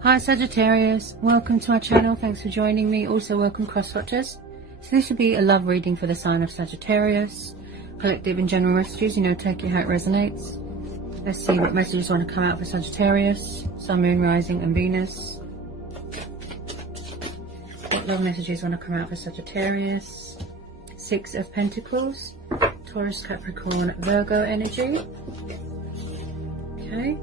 Hi Sagittarius, welcome to our channel. Thanks for joining me. Also welcome crosswatchers. So this will be a love reading for the sign of Sagittarius. Collective and general messages, take it how it resonates. Let's see what messages want to come out for Sagittarius, Sun, Moon, Rising and Venus. What love messages want to come out for Sagittarius? Six of Pentacles, Taurus, Capricorn, Virgo energy. Okay,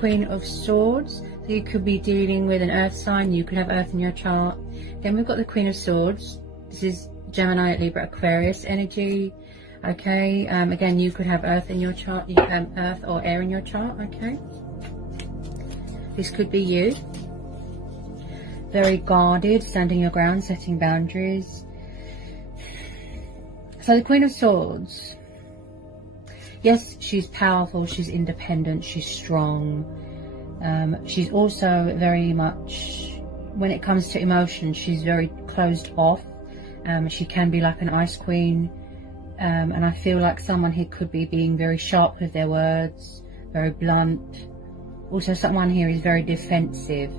Queen of Swords. So you could be dealing with an earth sign, you could have earth in your chart. Then we've got the Queen of Swords. This is Gemini, Libra, Aquarius energy. Okay, again, you could have earth in your chart, you could have earth or air in your chart. Okay, this could be you. Very guarded, standing your ground, setting boundaries. So the Queen of Swords, yes, she's powerful, she's independent, she's strong. She's also very much, when it comes to emotion, she's very closed off. She can be like an ice queen. And I feel like someone here could be being very sharp with their words, very blunt. Also, someone here is very defensive.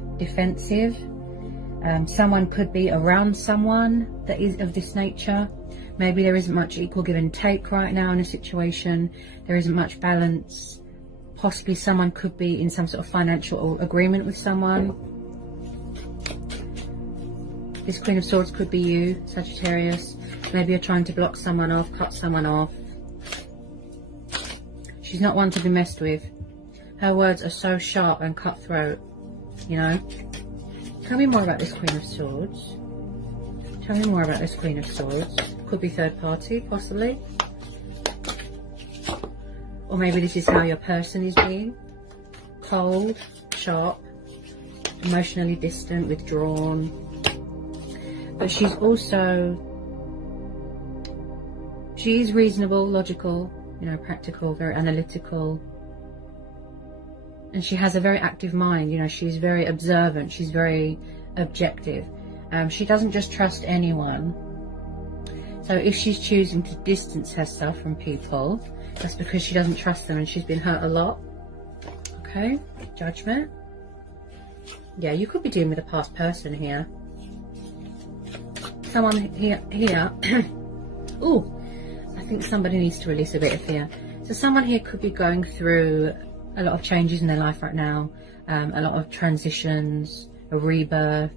Someone could be around someone that is of this nature. Maybe there isn't much equal give and take right now in a situation. There isn't much balance. Possibly someone could be in some sort of financial agreement with someone. This Queen of Swords could be you, Sagittarius. Maybe you're trying to block someone off, cut someone off. She's not one to be messed with. Her words are so sharp and cutthroat, Tell me more about this Queen of Swords. Tell me more about this Queen of Swords. Could be third party, possibly. Or maybe this is how your person is being. Cold, sharp, emotionally distant, withdrawn. But she's also, she is reasonable, logical, practical, very analytical. And she has a very active mind, she's very observant, she's very objective. She doesn't just trust anyone. So if she's choosing to distance herself from people, that's because she doesn't trust them and she's been hurt a lot. Okay, Judgment. Yeah, you could be dealing with a past person here. Someone here. Ooh, I think somebody needs to release a bit of fear. So someone here could be going through a lot of changes in their life right now. A lot of transitions, a rebirth.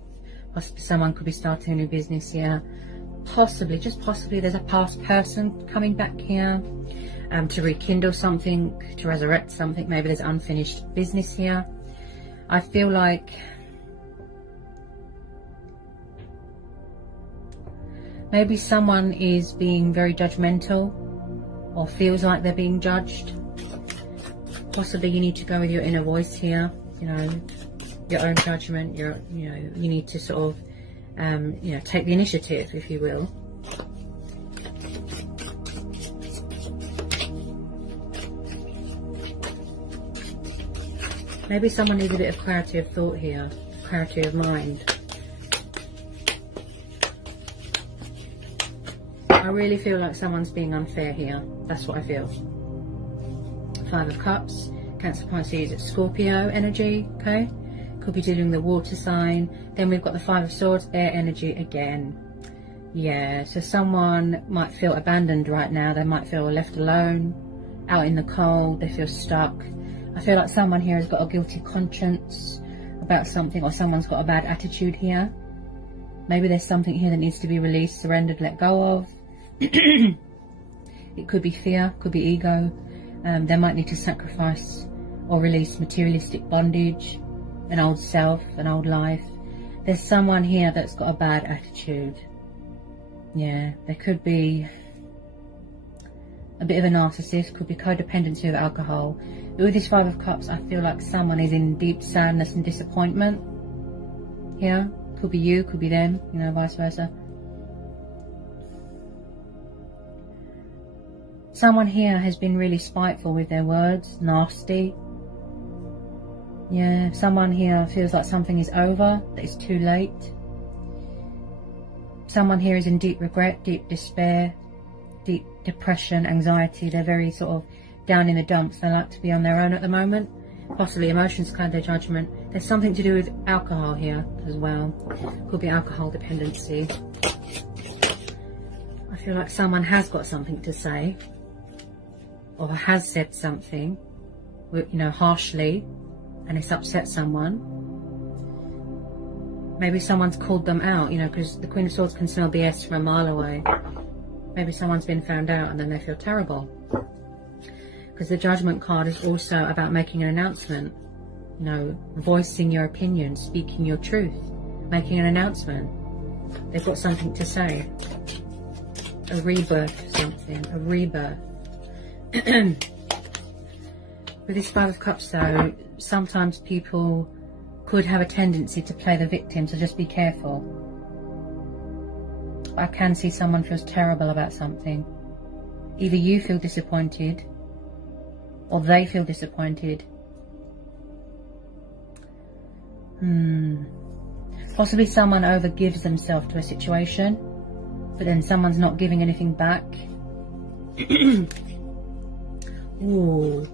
Possibly someone could be starting a new business here. Possibly, just possibly, there's a past person coming back here. To rekindle something, to resurrect something. Maybe there's unfinished business here. I feel like maybe someone is being very judgmental or feels like they're being judged. Possibly you need to go with your inner voice here, your own judgment, you need to sort of, take the initiative, if you will. Maybe someone needs a bit of clarity of thought here, clarity of mind. I really feel like someone's being unfair here. That's what I feel. Five of Cups, Cancer, Pisces, Scorpio energy, okay? Could be dealing with the water sign. Then we've got the Five of Swords, air energy again. Yeah, so someone might feel abandoned right now. They might feel left alone, out in the cold. They feel stuck. I feel like someone here has got a guilty conscience about something, or someone's got a bad attitude here. Maybe there's something here that needs to be released, surrendered, let go of. It could be fear, could be ego. They might need to sacrifice or release materialistic bondage, an old self, an old life. There's someone here that's got a bad attitude. Yeah, there could be a bit of a narcissist, could be codependency with alcohol. But with this Five of Cups, I feel like someone is in deep sadness and disappointment here. Could be you, could be them, vice versa. Someone here has been really spiteful with their words, nasty. Yeah, someone here feels like something is over, that it's too late. Someone here is in deep regret, deep despair, deep depression, anxiety. They're very sort of down in the dumps. They like to be on their own at the moment. Possibly emotions cloud their judgment. There's something to do with alcohol here as well. Could be alcohol dependency. I feel like someone has got something to say, or has said something, you know, harshly, and it's upset someone. Maybe someone's called them out, you know, because the Queen of Swords can smell BS from a mile away. Maybe someone's been found out and then they feel terrible. Because the Judgment card is also about making an announcement, you know, voicing your opinion, speaking your truth, making an announcement. They've got something to say. A rebirth, something, a rebirth. With this Five of Cups though, sometimes people could have a tendency to play the victim, so just be careful. I can see someone feels terrible about something. Either you feel disappointed, or they feel disappointed. Possibly someone overgives themselves to a situation, but then someone's not giving anything back. Ooh,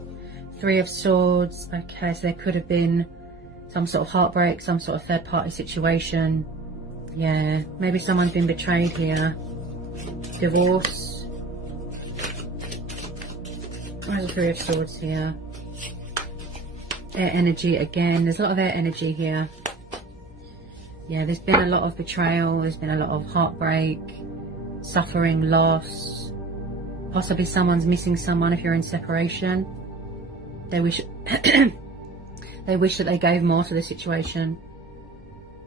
Three of Swords. Okay, so there could have been some sort of heartbreak, some sort of third-party situation. Yeah, maybe someone's been betrayed here. Divorce. There's a Three of Swords here. Air energy again. There's a lot of air energy here. Yeah, there's been a lot of betrayal. There's been a lot of heartbreak, suffering, loss. Possibly someone's missing someone if you're in separation. They wish they wish that they gave more to the situation.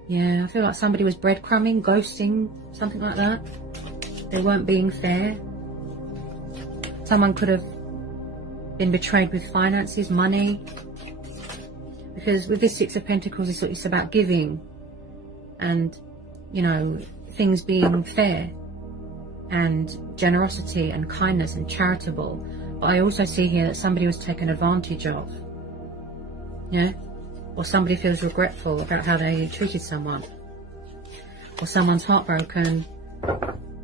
Yeah, I feel like somebody was breadcrumbing, ghosting, something like that. They weren't being fair. Someone could have been betrayed with finances, money. Because with this Six of Pentacles, it's about giving. And, you know, things being fair. And generosity and kindness and charitable. But I also see here that somebody was taken advantage of. Yeah? Or somebody feels regretful about how they treated someone. Or someone's heartbroken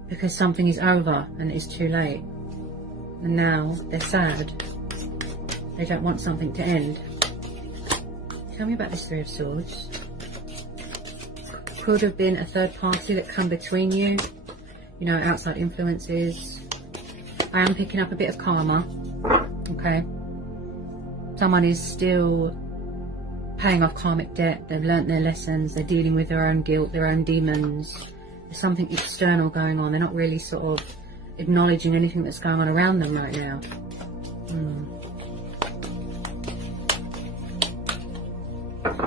because something is over and it's too late. And now they're sad. They don't want something to end. Tell me about this Three of Swords. Could have been a third party that come between you. You know, outside influences. I am picking up a bit of karma. Okay. Someone is still paying off karmic debt. They've learnt their lessons. They're dealing with their own guilt, their own demons. There's something external going on. They're not really sort of acknowledging anything that's going on around them right now.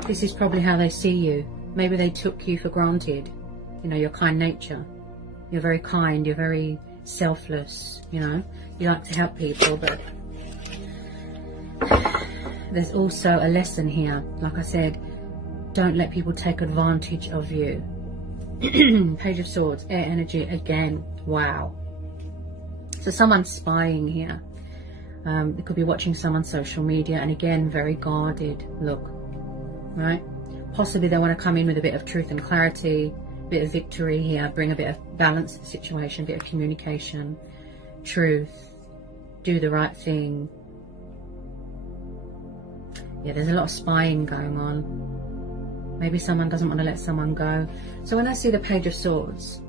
This is probably how they see you. Maybe they took you for granted. You know, your kind nature. You're very kind. You're very selfless. You know, you like to help people, but there's also a lesson here. Like I said, don't let people take advantage of you. Page of Swords, air energy again. Wow. So someone's spying here. They could be watching someone's social media, and again, very guarded look. Right? Possibly they want to come in with a bit of truth and clarity, a bit of victory here, bring a bit of balance to the situation, a bit of communication, truth, do the right thing. Yeah, there's a lot of spying going on. Maybe someone doesn't want to let someone go. So when I see the Page of Swords,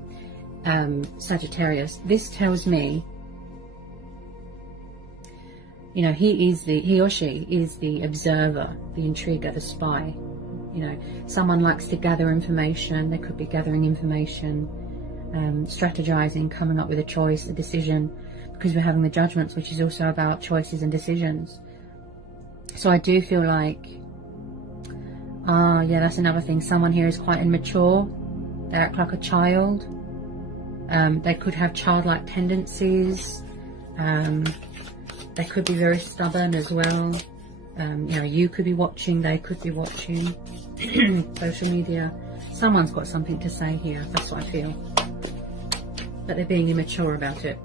Sagittarius, this tells me, you know, he or she is the observer, the intriguer, the spy. You know, someone likes to gather information. They could be gathering information, strategizing, coming up with a choice, a decision, because we're having the Judgments, which is also about choices and decisions. So I do feel like, yeah, that's another thing. Someone here is quite immature. They act like a child. They could have childlike tendencies. They could be very stubborn as well. You know, you could be watching, they could be watching. Social media. Someone's got something to say here. That's what I feel. But they're being immature about it.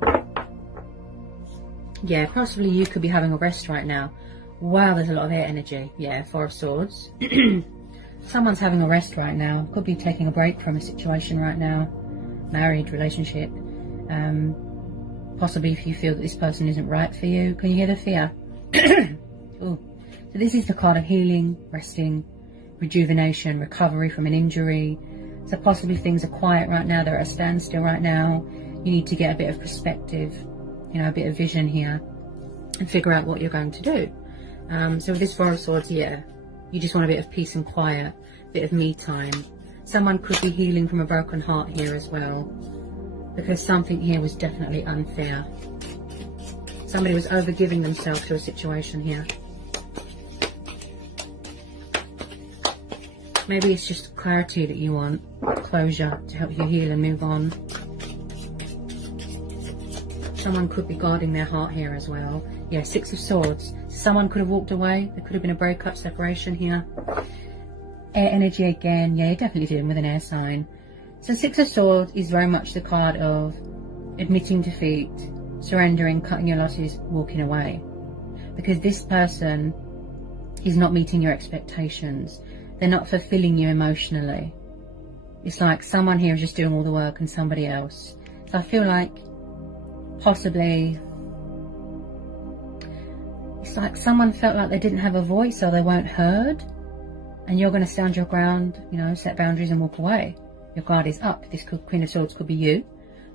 Yeah, possibly you could be having a rest right now. Wow, there's a lot of air energy. Yeah, Four of Swords. Someone's having a rest right now. Could be taking a break from a situation right now. Married, relationship. Possibly if you feel that this person isn't right for you. Can you hear the fear? Ooh. So this is the card of healing, resting, rejuvenation, recovery from an injury. So possibly things are quiet right now, they're at a standstill right now. You need to get a bit of perspective, you know, a bit of vision here and figure out what you're going to do. So with this Four of Swords, yeah, you just want a bit of peace and quiet, a bit of me time. Someone could be healing from a broken heart here as well, because something here was definitely unfair. Somebody was overgiving themselves to a situation here. Maybe it's just clarity that you want, closure to help you heal and move on. Someone could be guarding their heart here as well. Yeah, Six of Swords. Someone could have walked away. There could have been a breakup, separation here. Air energy again. Yeah, you're definitely dealing with an air sign. So Six of Swords is very much the card of admitting defeat, surrendering, cutting your losses, walking away. Because this person is not meeting your expectations. They're not fulfilling you emotionally. It's like someone here is just doing all the work and somebody else. So I feel like possibly it's like someone felt like they didn't have a voice or they weren't heard, and you're going to stand your ground, you know, set boundaries and walk away. Your guard is up. This Queen of Swords could be you,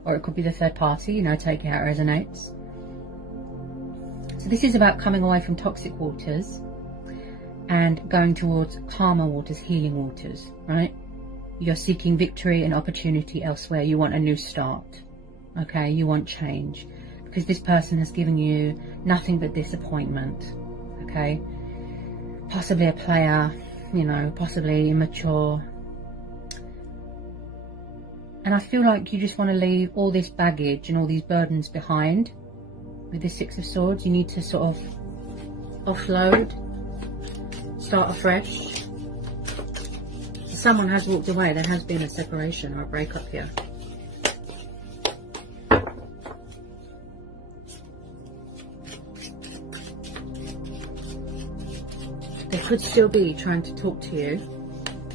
or it could be the third party, you know, take it how it resonates. So this is about coming away from toxic waters and going towards calmer waters, healing waters, right? You're seeking victory and opportunity elsewhere. You want a new start, okay? You want change, because this person has given you nothing but disappointment, okay? Possibly a player, you know, possibly immature. And I feel like you just want to leave all this baggage and all these burdens behind. With the Six of Swords, you need to sort of offload, start afresh. Someone has walked away. There has been a separation or a breakup here. They could still be trying to talk to you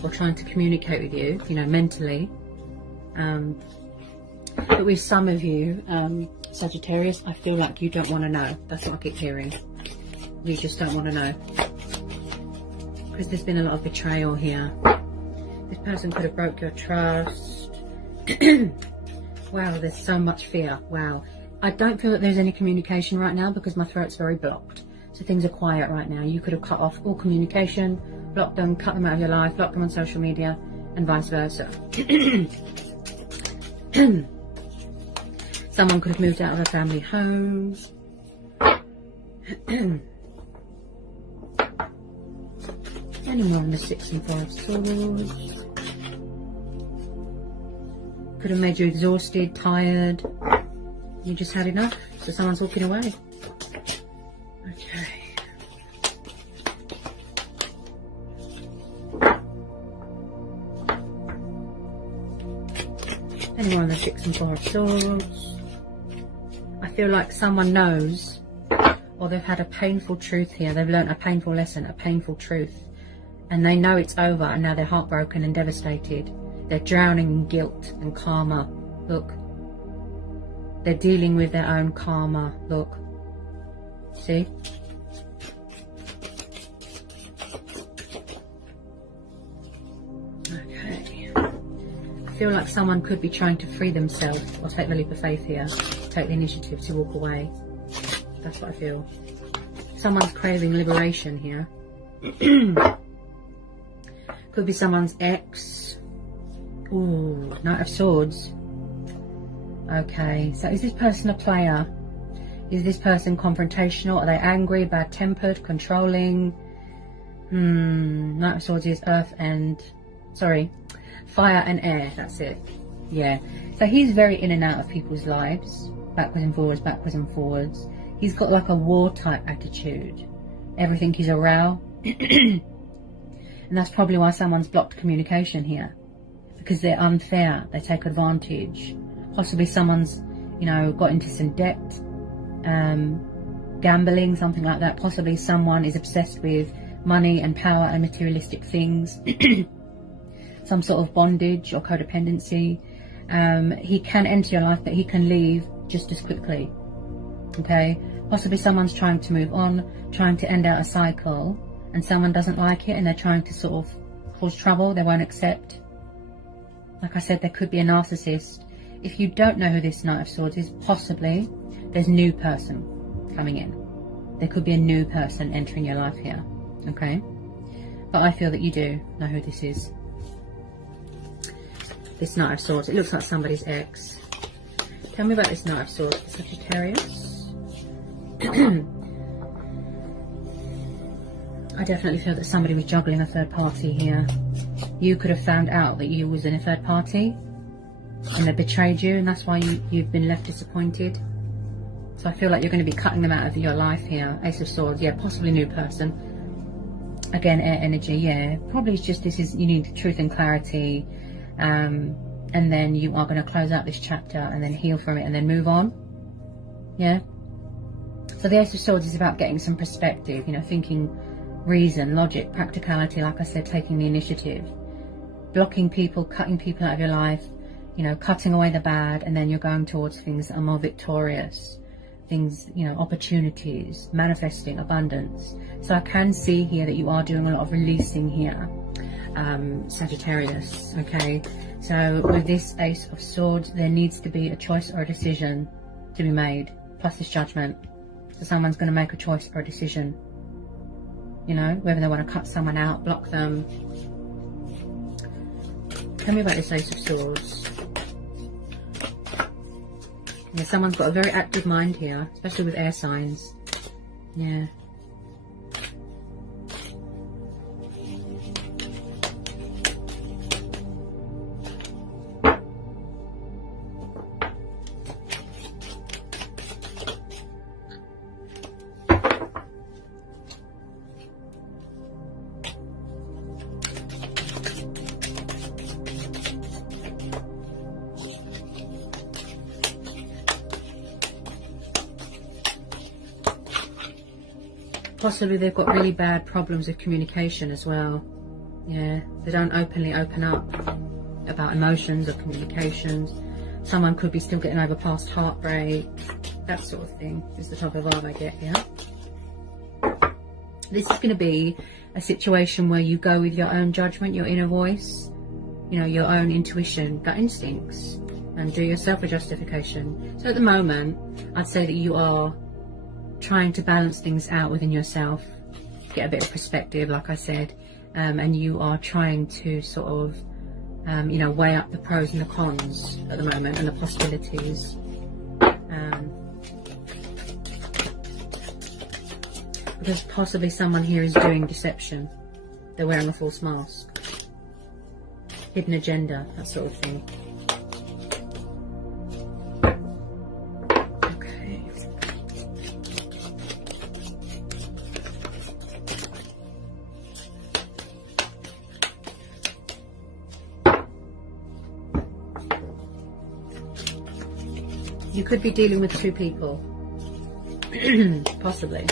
or trying to communicate with you, you know, mentally. But with some of you, Sagittarius, I feel like you don't want to know. That's what I keep hearing. You just don't want to know. Because there's been a lot of betrayal here. This person could have broke your trust. Wow, there's so much fear. Wow. I don't feel that there's any communication right now because my throat's very blocked. So things are quiet right now. You could have cut off all communication, blocked them, cut them out of your life, blocked them on social media, and vice versa. Someone could have moved out of a family home. Any more on the Six and Five Swords. Could have made you exhausted, tired. You just had enough, so someone's walking away. Okay. Any more on the Six and Five Swords. I feel like someone knows, or they've had a painful truth here. They've learnt a painful lesson, a painful truth. And they know it's over, and now they're heartbroken and devastated. They're drowning in guilt and karma. Look. They're dealing with their own karma. Look. See? Okay. I feel like someone could be trying to free themselves or take the leap of faith here. Take the initiative to walk away. That's what I feel. Someone's craving liberation here. Could be someone's ex. Ooh, Knight of Swords. Okay, so is this person a player? Is this person confrontational? Are they angry, bad-tempered, controlling? Knight of Swords is earth and... Sorry, fire and air, that's it. Yeah, so he's very in and out of people's lives. Backwards and forwards, backwards and forwards. He's got like a war-type attitude. Everything is a row. And that's probably why someone's blocked communication here. Because they're unfair. They take advantage. Possibly someone's, you know, got into some debt. Gambling, something like that. Possibly someone is obsessed with money and power and materialistic things. Some sort of bondage or codependency. He can enter your life, but he can leave just as quickly. Okay? Possibly someone's trying to move on, trying to end out a cycle. and someone doesn't like it and they're trying to sort of cause trouble, they won't accept. Like I said, there could be a narcissist. If you don't know who this Knight of Swords is, possibly there's a new person coming in. There could be a new person entering your life here, okay? But I feel that you do know who this is. This Knight of Swords, it looks like somebody's ex. Tell me about this Knight of Swords, Sagittarius. I definitely feel that somebody was juggling a third party here. You could have found out that you was in a third party and they betrayed you, and that's why you've been left disappointed. So I feel like you're going to be cutting them out of your life here. Ace of Swords, yeah, possibly new person. Again, air energy, yeah. Probably it's just this is, you need truth and clarity. And then you are going to close out this chapter and then heal from it and then move on. Yeah. So the Ace of Swords is about getting some perspective, you know, thinking reason, logic, practicality, like I said, taking the initiative. Blocking people, cutting people out of your life, you know, cutting away the bad, and then you're going towards things that are more victorious. Things, you know, opportunities, manifesting, abundance. So I can see here that you are doing a lot of releasing here, Sagittarius, okay? So with this Ace of Swords, there needs to be a choice or a decision to be made, plus this Judgment. So someone's going to make a choice or a decision, you know, whether they want to cut someone out, block them. Tell me about this Ace of Swords. Yeah, someone's got a very active mind here, especially with air signs. Yeah. Possibly they've got really bad problems with communication as well. Yeah, they don't openly open up about emotions or communications. Someone could be still getting over past heartbreak, that sort of thing is the type of vibe I get here. This is going to be a situation where you go with your own judgment, your inner voice, you know, your own intuition, gut instincts, and do yourself a justification. So at the moment, I'd say that you are trying to balance things out within yourself, get a bit of perspective, like I said, and you are trying to sort of, you know, weigh up the pros and the cons at the moment and the possibilities. Because possibly someone here is doing deception. They're wearing a false mask, hidden agenda, that sort of thing. You could be dealing with two people, possibly.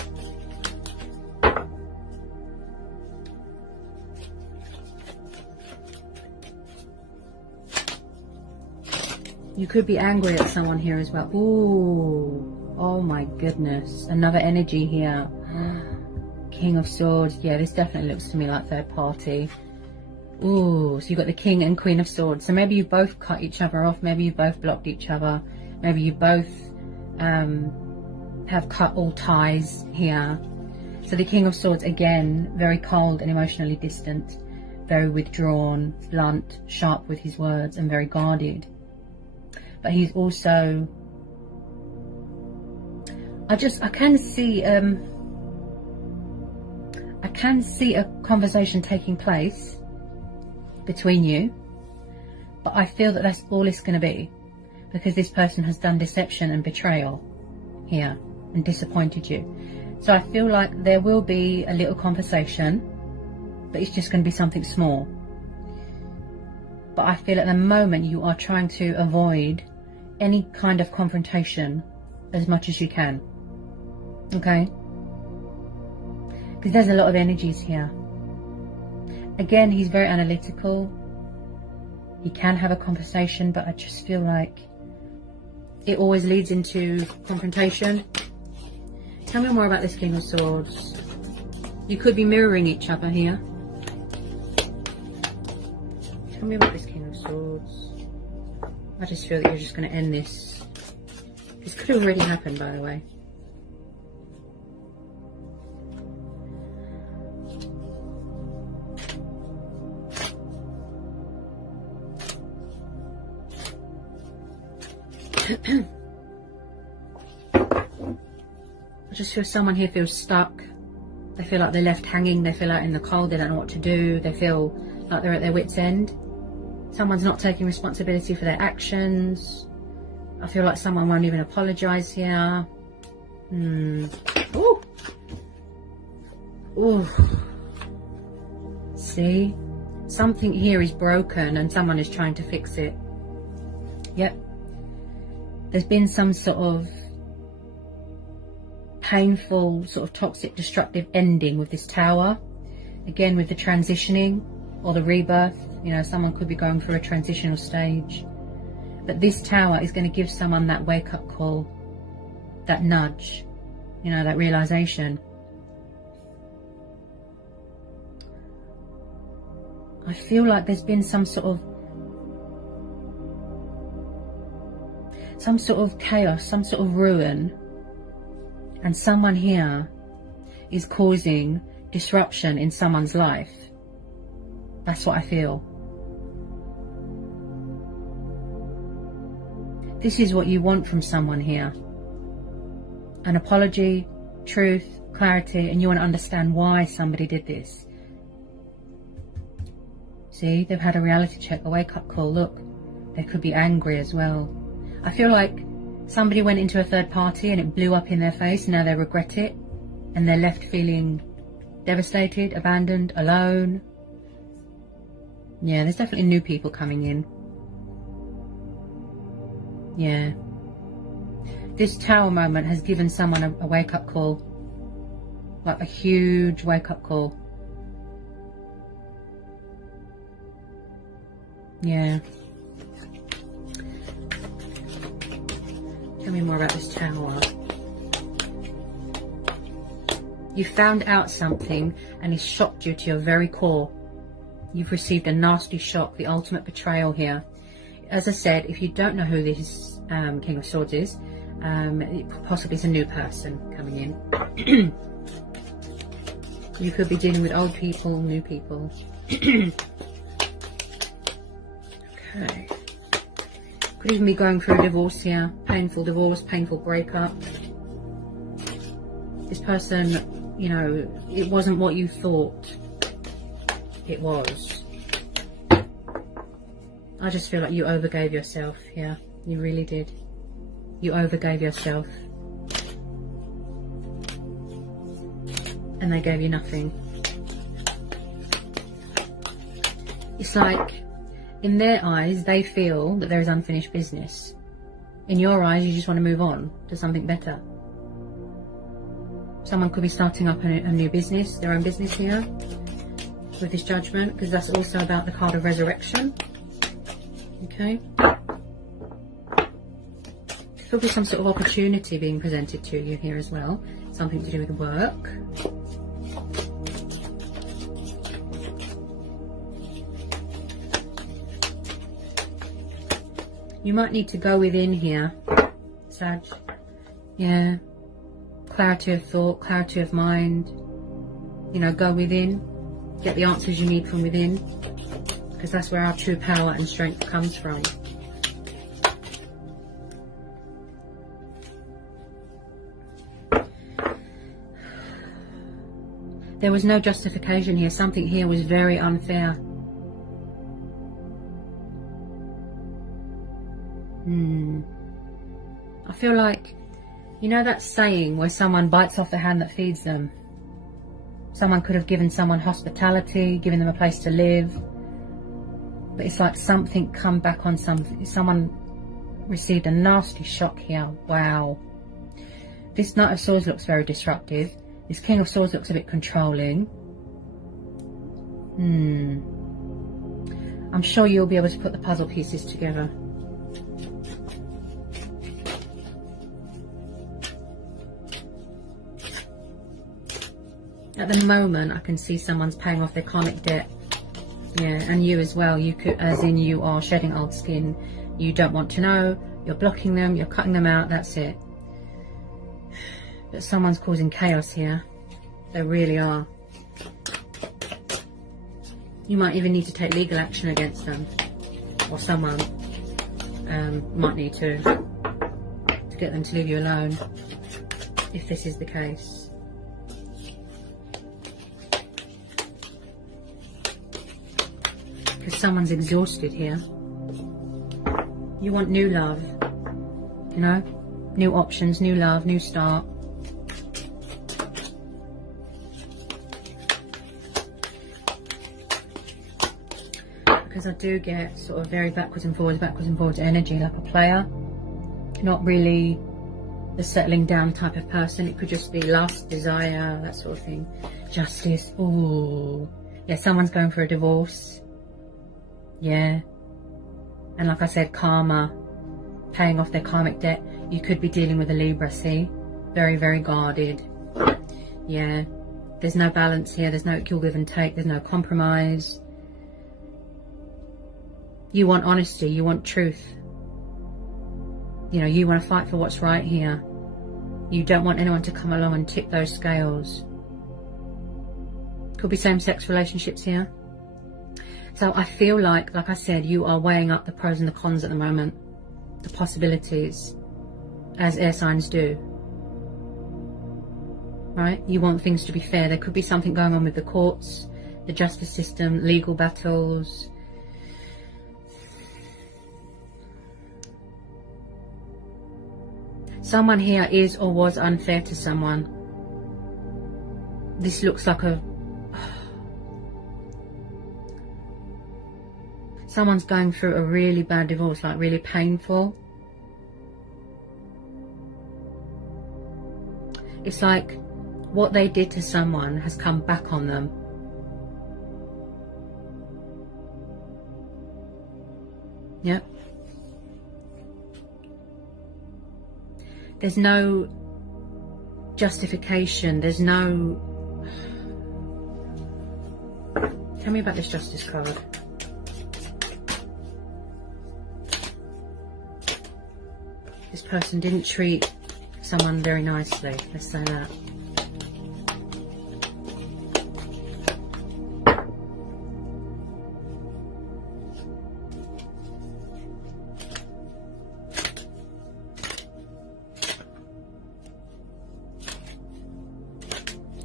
You could be angry at someone here as well. Ooh, oh my goodness, another energy here. King of Swords. Yeah, this definitely looks to me like third party. Ooh, so you've got the King and Queen of Swords. So maybe you both cut each other off. Maybe you both blocked each other. Maybe you both have cut all ties here. So the King of Swords, again, very cold and emotionally distant, very withdrawn, blunt, sharp with his words, and very guarded. But he's also, I can see a conversation taking place between you, but I feel that that's all it's going to be, because this person has done deception and betrayal here and disappointed you. So I feel like there will be a little conversation, but it's just going to be something small. But I feel at the moment you are trying to avoid any kind of confrontation as much as you can. Okay? Because there's a lot of energies here. Again, he's very analytical. He can have a conversation, but I just feel like it always leads into confrontation. Tell me more about this King of Swords. You could be mirroring each other here. Tell me about this King of Swords. I just feel that you're just going to end this. This could have already happened, by the way. I just feel someone here feels stuck. They feel like they're left hanging. They feel like in the cold. They don't know what to do. They feel like they're at their wit's end. Someone's not taking responsibility for their actions. I feel like someone won't even apologise here. Ooh. Ooh. See? Something here is broken and someone is trying to fix it. Yep. There's been some sort of painful, sort of toxic, destructive ending with this Tower. Again, with the transitioning or the rebirth. You know, someone could be going through a transitional stage. But this Tower is going to give someone that wake-up call, that nudge, you know, that realization. I feel like there's been some sort of chaos, some sort of ruin, and someone here is causing disruption in someone's life. That's what I feel. This is what you want from someone here. An apology, truth, clarity, and you want to understand why somebody did this. See, they've had a reality check, a wake-up call. Look, they could be angry as well. I feel like somebody went into a third party and it blew up in their face. Now they regret it and they're left feeling devastated, abandoned, alone. Yeah, there's definitely new people coming in. Yeah. This Tower moment has given someone a wake-up call. Like a huge wake-up call. Yeah. Tell me more about this Tower. You found out something and it's shocked you to your very core. You've received a nasty shock, the ultimate betrayal here. As I said, if you don't know who this King of Swords is, possibly it's a new person coming in. You could be dealing with old people, new people. Okay. Could even be going through a divorce here. Painful divorce, painful breakup. This person, you know, it wasn't what you thought it was. I just feel like you overgave yourself here. You really did. You overgave yourself. And they gave you nothing. It's like, in their eyes, they feel that there is unfinished business. In your eyes, you just want to move on to something better. Someone could be starting up a new business, their own business here, with this Judgment, because that's also about the card of resurrection. Okay. Could be some sort of opportunity being presented to you here as well. Something to do with work. You might need to go within here, Sag. Yeah. Clarity of thought, clarity of mind. You know, go within. Get the answers you need from within. Because that's where our true power and strength comes from. There was no justification here. Something here was very unfair. I feel like, you know that saying where someone bites off the hand that feeds them? Someone could have given someone hospitality, given them a place to live. But it's like something come back on something. Someone received a nasty shock here. Wow. This Knight of Swords looks very disruptive. This King of Swords looks a bit controlling. I'm sure you'll be able to put the puzzle pieces together. At the moment, I can see someone's paying off their karmic debt. Yeah, and you as well. You could, as in you are shedding old skin. You don't want to know. You're blocking them. You're cutting them out. That's it. But someone's causing chaos here. They really are. You might even need to take legal action against them. Or someone might need to get them to leave you alone. If this is the case. Because someone's exhausted here. You want new love, you know, new options, new love, new start. Because I do get sort of very backwards and forwards energy, like a player. Not really the settling down type of person. It could just be lust, desire, that sort of thing. Justice. Ooh. Yeah, someone's going for a divorce. Yeah. And like I said, karma, paying off their karmic debt. You could be dealing with a Libra, see? Very, very guarded. Yeah. There's no balance here. There's no equal give and take. There's no compromise. You want honesty. You want truth. You know, you want to fight for what's right here. You don't want anyone to come along and tip those scales. Could be same-sex relationships here. So I feel like I said, you are weighing up the pros and the cons at the moment. The possibilities, as air signs do. Right? You want things to be fair. There could be something going on with the courts, the justice system, legal battles. Someone here is or was unfair to someone. This looks like a... Someone's going through a really bad divorce, like really painful. It's like what they did to someone has come back on them. Yep. There's no justification. There's no... Tell me about this Justice card. This person didn't treat someone very nicely. Let's say that.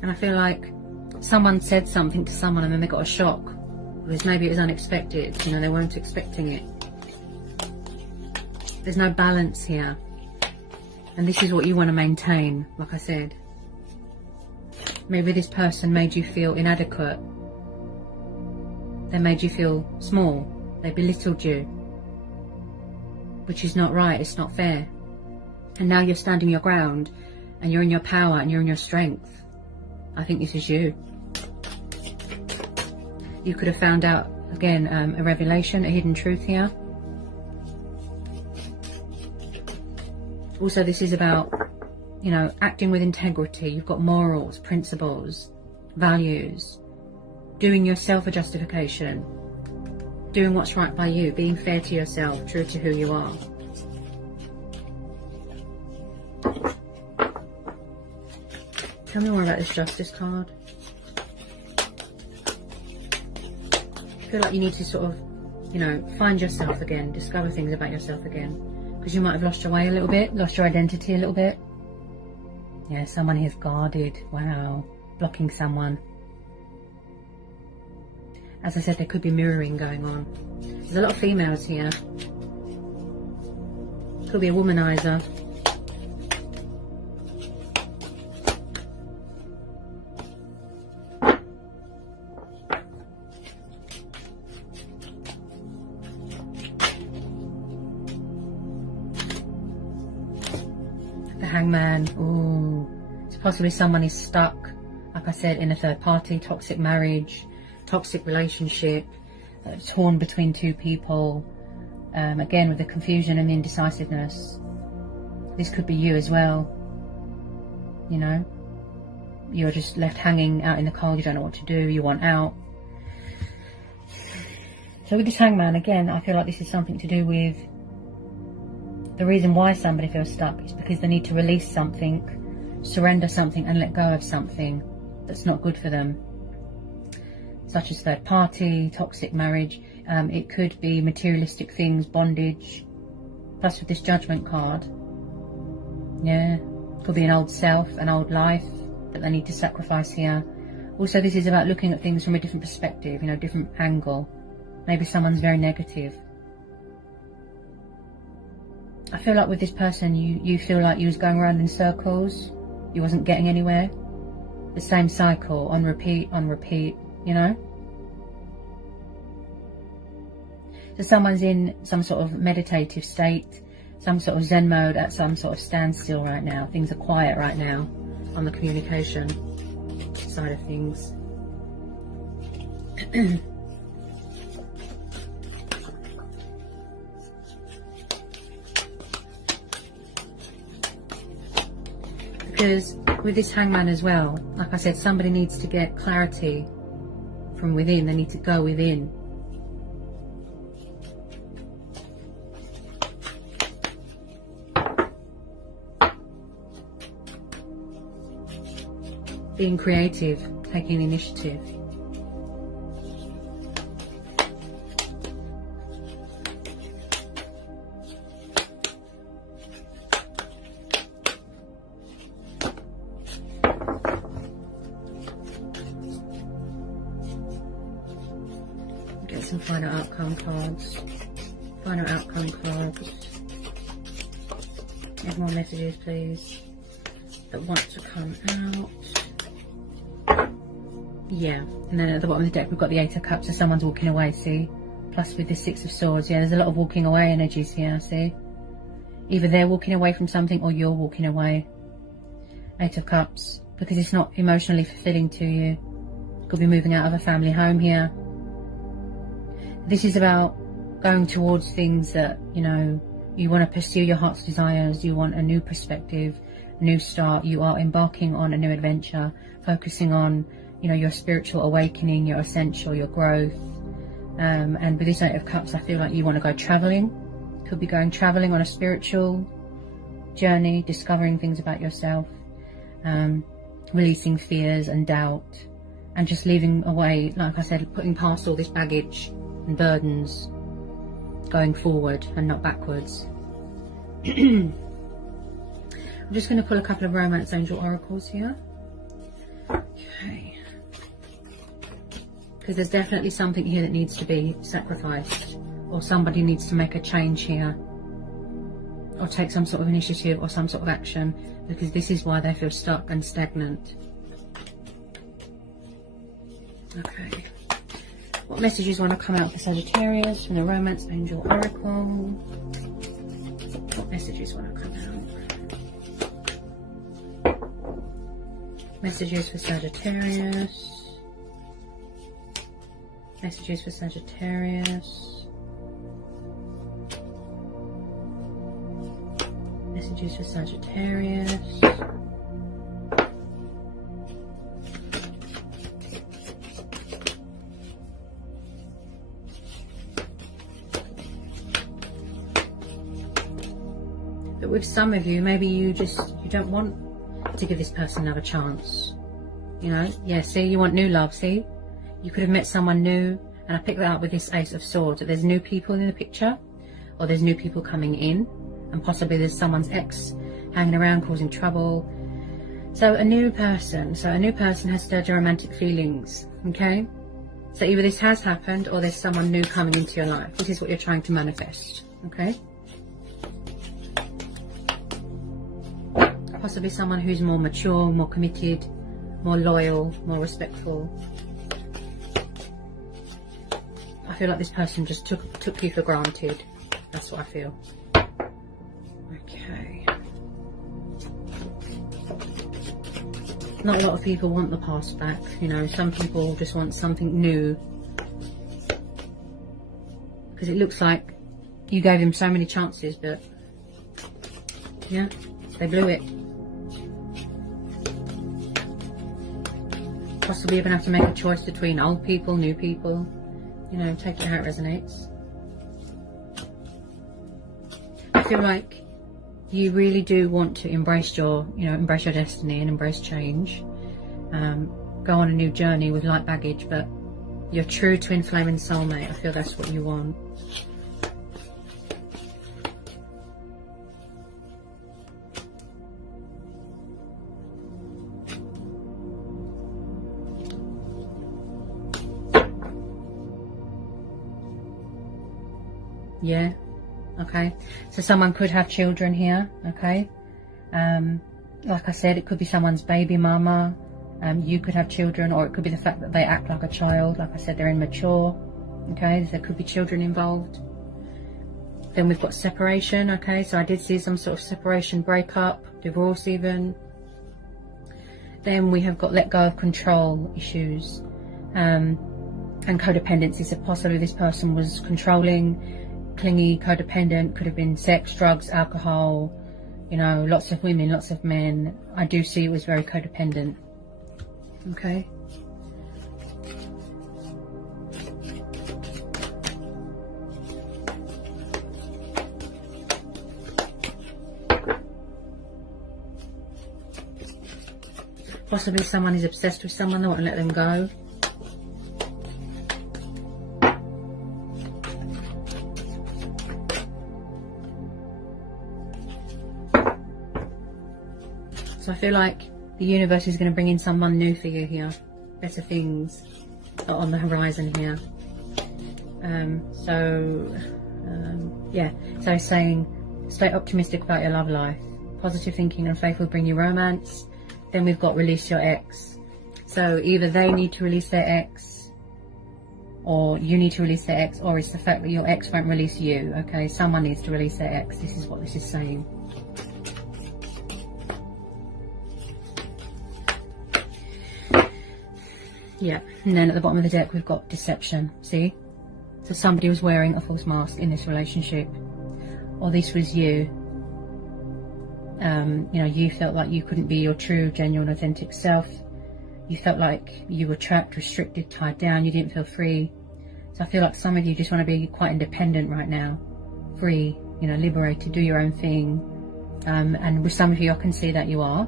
And I feel like someone said something to someone and then they got a shock. Because maybe it was unexpected. You know, they weren't expecting it. There's no balance here. And this is what you want to maintain, like I said. Maybe this person made you feel inadequate. They made you feel small. They belittled you. Which is not right. It's not fair. And now you're standing your ground. And you're in your power and you're in your strength. I think this is you. You could have found out, again, a revelation, a hidden truth here. Also, this is about, you know, acting with integrity. You've got morals, principles, values. Doing yourself a justification. Doing what's right by you. Being fair to yourself, true to who you are. Tell me more about this Justice card. I feel like you need to sort of, you know, find yourself again. Discover things about yourself again. Because you might have lost your way a little bit. Lost your identity a little bit. Yeah, someone here's guarded. Wow. Blocking someone. As I said, there could be mirroring going on. There's a lot of females here. Could be a womanizer. Hangman. Ooh, it's possibly someone is stuck, like I said, in a third party, toxic marriage, toxic relationship, torn between two people. Again, with the confusion and the indecisiveness. This could be you as well, you know. you're just left hanging out in the cold, you don't know what to do, you want out. So with this Hangman, again, I feel like this is something to do with the reason why somebody feels stuck is because they need to release something, surrender something, and let go of something that's not good for them, such as third party, toxic marriage. It could be materialistic things, bondage, plus with this Judgment card, yeah, could be an old self, an old life that they need to sacrifice here. Also, this is about looking at things from a different perspective, you know, different angle. Maybe someone's very negative. I feel like with this person, you feel like you was going around in circles, you wasn't getting anywhere. The same cycle, on repeat, you know. So someone's in some sort of meditative state, some sort of Zen mode, at some sort of standstill right now. Things are quiet right now on the communication side of things. Because with this Hangman as well, like I said, somebody needs to get clarity from within. They need to go within. Being creative, taking initiative. Get some final outcome cards. Final outcome cards. Get more messages, please, that want to come out. Yeah, and then at the bottom of the deck we've got the Eight of Cups, so someone's walking away, see? Plus with the Six of Swords, yeah, there's a lot of walking away energies here, see? Either they're walking away from something or you're walking away. Eight of Cups, because it's not emotionally fulfilling to you. Could be moving out of a family home here. This is about going towards things that, you know, you want to pursue your heart's desires, you want a new perspective, a new start, you are embarking on a new adventure, focusing on, you know, your spiritual awakening, your essential, your growth. And with this Eight of Cups, I feel like you want to go traveling. Could be going traveling on a spiritual journey, discovering things about yourself, releasing fears and doubt, and just leaving away, like I said, putting past all this baggage and burdens, going forward and not backwards. I'm just going to pull a couple of romance angel oracles here. Okay. Because there's definitely something here that needs to be sacrificed, or somebody needs to make a change here, or take some sort of initiative or some sort of action, because this is why they feel stuck and stagnant. Okay. What messages want to come out for Sagittarius from the Romance Angel Oracle? What messages want to come out? Messages for Sagittarius. Messages for Sagittarius. Messages for Sagittarius. But with some of you, maybe you don't want to give this person another chance. You know, yeah, see, you want new love, see? You could have met someone new, and I picked that up with this Ace of Swords, that there's new people in the picture, or there's new people coming in, and possibly there's someone's ex hanging around causing trouble. So a new person has stirred your romantic feelings, okay? So either this has happened, or there's someone new coming into your life. This is what you're trying to manifest, okay? Possibly someone who's more mature, more committed, more loyal, more respectful. I feel like this person just took you for granted. That's what I feel. Okay. Not a lot of people want the past back, you know. Some people just want something new. Because it looks like you gave them so many chances, but yeah, they blew it. Possibly you're going to have to make a choice between old people, new people. You know, take it how it resonates. I feel like you really do want to embrace your, embrace your destiny and embrace change. Go on a new journey with light baggage, but your true twin flame and soulmate, I feel that's what you want. Yeah, okay, so someone could have children here, okay. Like I said, it could be someone's baby mama. You could have children, or it could be the fact that they act like a child. Like I said, they're immature, okay. There could be children involved. Then we've got separation, okay, so I did see some sort of separation, breakup, divorce even. Then we have got let go of control issues, and codependency. So possibly this person was controlling, clingy, codependent. Could have been sex, drugs, alcohol, lots of women, lots of men. I do see it was very codependent. Okay. Possibly someone is obsessed with someone, they want to let them go. So I feel like the universe is going to bring in someone new for you here. Better things are on the horizon here. Yeah, so it's saying stay optimistic about your love life. Positive thinking and faith will bring you romance. Then we've got release your ex. So either they need to release their ex, or you need to release their ex, or it's the fact that your ex won't release you. Okay, someone needs to release their ex. This is what this is saying. Yeah, and then at the bottom of the deck we've got deception. See, so somebody was wearing a false mask in this relationship, or this was you. You felt like you couldn't be your true, genuine, authentic self. You felt like you were trapped, restricted, tied down. You didn't feel free. So I feel like some of you just want to be quite independent right now, free, liberated, do your own thing. And with some of you, I can see that you are.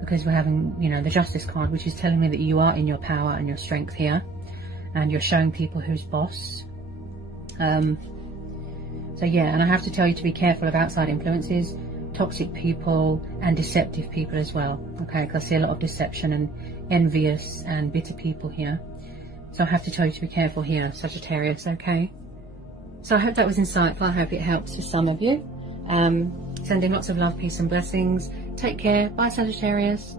Because we're having, the Justice card, which is telling me that you are in your power and your strength here, and you're showing people who's boss. So yeah, and I have to tell you to be careful of outside influences, toxic people and deceptive people as well, okay, because I see a lot of deception and envious and bitter people here. So I have to tell you to be careful here, Sagittarius, okay? So I hope that was insightful. I hope it helps for some of you. Sending lots of love, peace and blessings. Take care. Bye, Sagittarius.